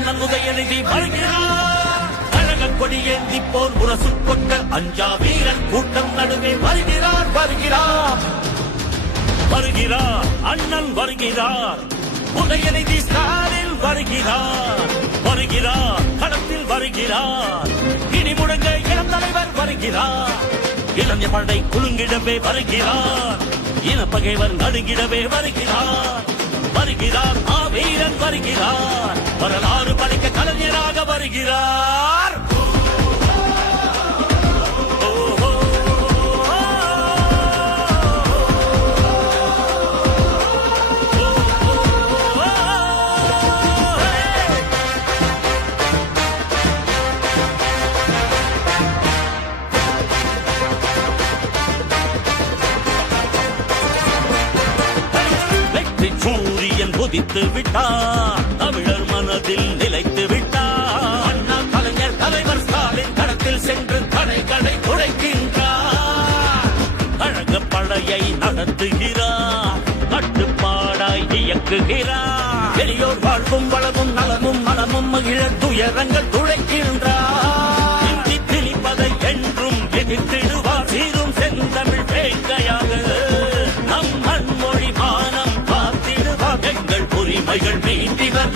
அண்ணன் உதயநிதி வருகிறார். கழக கொடி ஏந்தி போர் முரசு கொண்ட அஞ்சா வீரன் கூட்டம் நடுவே வருகிறார் வருகிறார் வருகிறார். அண்ணன் வருகிறார். உதயநிதி ஸ்டாலின் வருகிறார் வருகிறார். களத்தில் வருகிறார். இனி முழங்க இளம் தலைவர் வருகிறார். இளைஞர் படை குலுங்கிடவே வருகிறார். இனப்பகைவர் நடுங்கிடவே வருகிறார் வருகிறார். வீரன் வருகிறார். வரலாறு படைக்க கலைஞராக வருகிறார். சூரியன் உதித்து விட்டார். தமிழர் மனதில் நிலைத்து விட்டார். அண்ணா கலைஞர் தலைவர் ஸ்டாலின் களத்தில் சென்று தடைகளை துடைக்கின்றார். கழக படையை நடத்துகிறார். கட்டுப்பாடாய் இயக்குகிறார். எளியோர் வாழ்வும் வளமும் நலமும் மனமும் மகிழ துயரங்கள் துடைக்கின்றார். இந்தி திணிப்பதை என்றும் எதிர்த்திடுவார். சீரும் செந்தமிழ் வேங்கையாக நம் மண்மொழி மானம் எங்கள் உரிமைகள் மீண்டிவர்